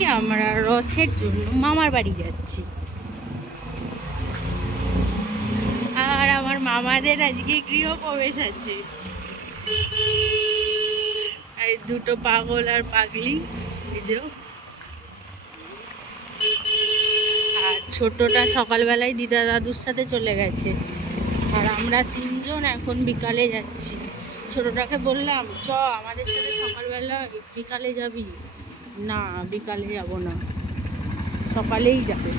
আজকে আমরা রথের জন্য মামার বাড়ি যাচ্ছি। আর আমার মামাদের আজকে গৃহপ্রবেশ আছে। আর দুটো পাগল আর পাগলি, আর ছোটটা সকালবেলায় দিদা দাদুর সাথে চলে গেছে। আর আমরা তিনজন এখন বিকালে যাচ্ছি। ছোটটাকে বললাম চ আমাদের সাথে সকালবেলা, বিকালে যাবি? না, বিকালে যাব না, সকালেই যাবে।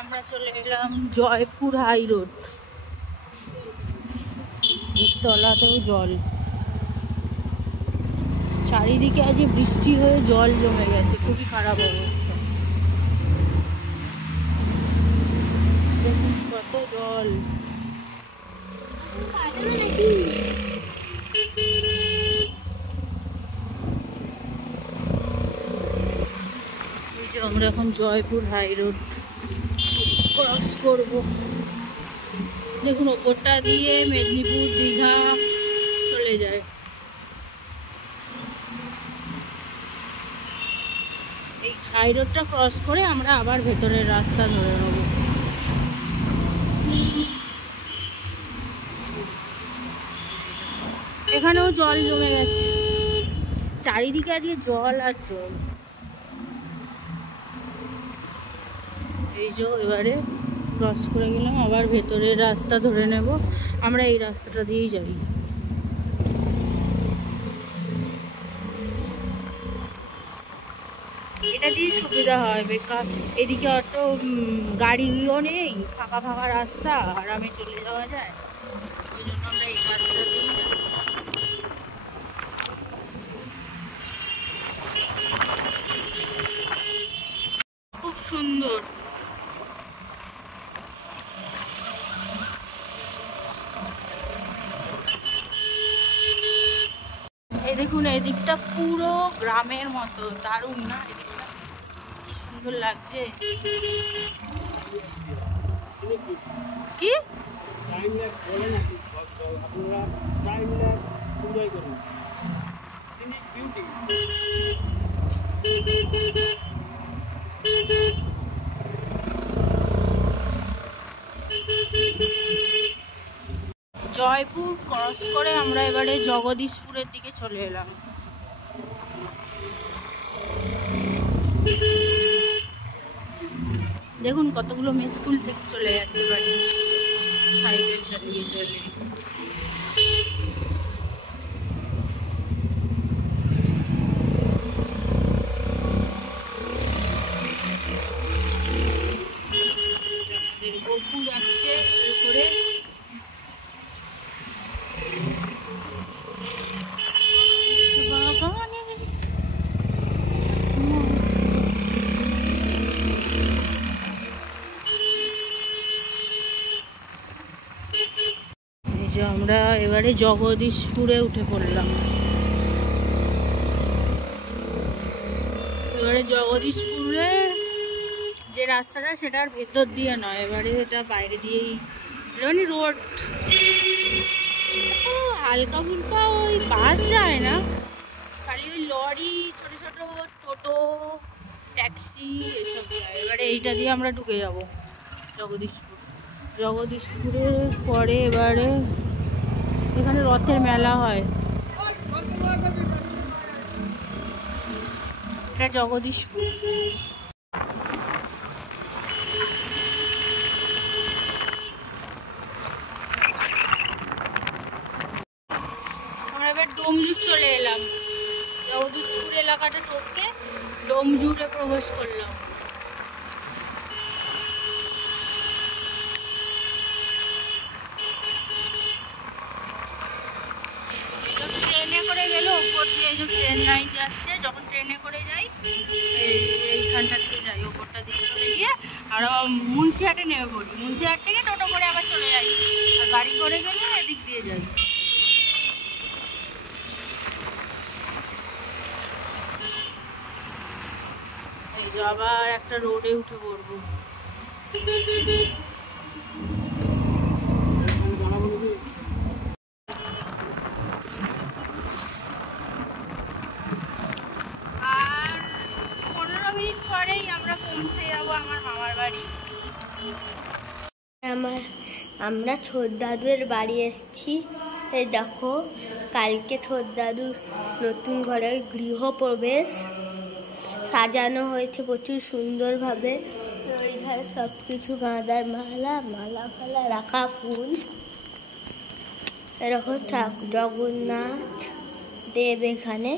আমরা চলে গেলাম জয়পুর হাই রোড। তলাতেও জল, চারিদিকে আজ বৃষ্টি হয়ে জল জমে গেছে, খুবই খারাপ অবস্থা। দেখুন কত জল। আমরা এখন জয়পুর হাই রোড ক্রস করব। দেখুন ওপরটা দিয়ে মেদিনীপুর, দীঘা চলে যায়। এই হাই রোডটা ক্রস করে আমরা আবার ভেতরের রাস্তা ধরে নেব। এখানেও জল জমে গেছে, চারিদিকে আজকে জল আর জল। এই যে এবারে ক্রস করে গেলাম, আবার ভেতরের রাস্তা ধরে নেব। আমরা এই রাস্তাটা দিয়েই যাই। এটা দিয়ে সুবিধা হয়, বেকার এদিকে অত গাড়িও নেই, ফাঁকা ফাঁকা রাস্তা, আরামে চলে যাওয়া যায়। ওই জন্য আমরা এই রাস্তা দিয়েই যাই। খুব সুন্দর। এই দেখুন এদিকটা পুরো গ্রামের মতো, দারুণ না? এদিকটা কি সুন্দর লাগছে। কি জয়পুর ক্রস করে আমরা এবারে জগদীশপুরের দিকে চলে এলাম। দেখুন কতগুলো মেয়ে স্কুল থেকে চলে যাচ্ছে বাড়ি, সাইকেল চালিয়ে চলে। গপু যাচ্ছে করে। আমরা এবারে জগদীশপুরে উঠে পড়লাম। এবারে জগদীশপুরে যে রাস্তাটা সেটার ভেতর দিয়ে নয়, এবারে এটা বাইরে দিয়েই রোড। হালকা ফুলকা ওই বাস যায় না, খালি ওই লরি, ছোট ছোট টোটো, ট্যাক্সি এসব যায়। এবারে এইটা দিয়ে আমরা ঢুকে যাব জগদীশপুর। জগদীশপুরের পরে এবারে এখানে রথের মেলা হয়, এটা জগদীশপুর। আমরা এবার ডোমজুর চলে এলাম। জগদীশপুর এলাকাটা টোপকে ডোমজুরে প্রবেশ করলাম। ট্রেনে করে গেলে ওপর দিয়ে যে ট্রেন লাইন যাচ্ছে, যখন ট্রেনে করে যাই এইখানটা দিয়ে যাই, ওপরটা দিয়ে চলে গিয়ে আর মুন্সিহাটে নেমে পড়ি। মুন্সিহাট থেকে টোটো করে আবার চলে যাই, আর গাড়ি করে গেলে এদিক দিয়ে যাই। এই যে আবার একটা রোডে উঠে পড়বো। আর 15 মিনিট পরেই আমরা পৌঁছে যাবো আমার মামার বাড়ি। আমরা ছোটদাদুর বাড়ি এসেছি। এই দেখো, কালকে ছোটদাদুর নতুন ঘরের গৃহপ্রবেশ সাজানো হয়েছে প্রচুর সুন্দরভাবে। ওইখানে সব কিছু গাঁদার মালা ফালা রাখা, ফুল। এরকম জগন্নাথ দেব, এখানে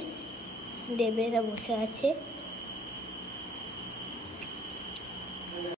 দেবেরা বসে আছে।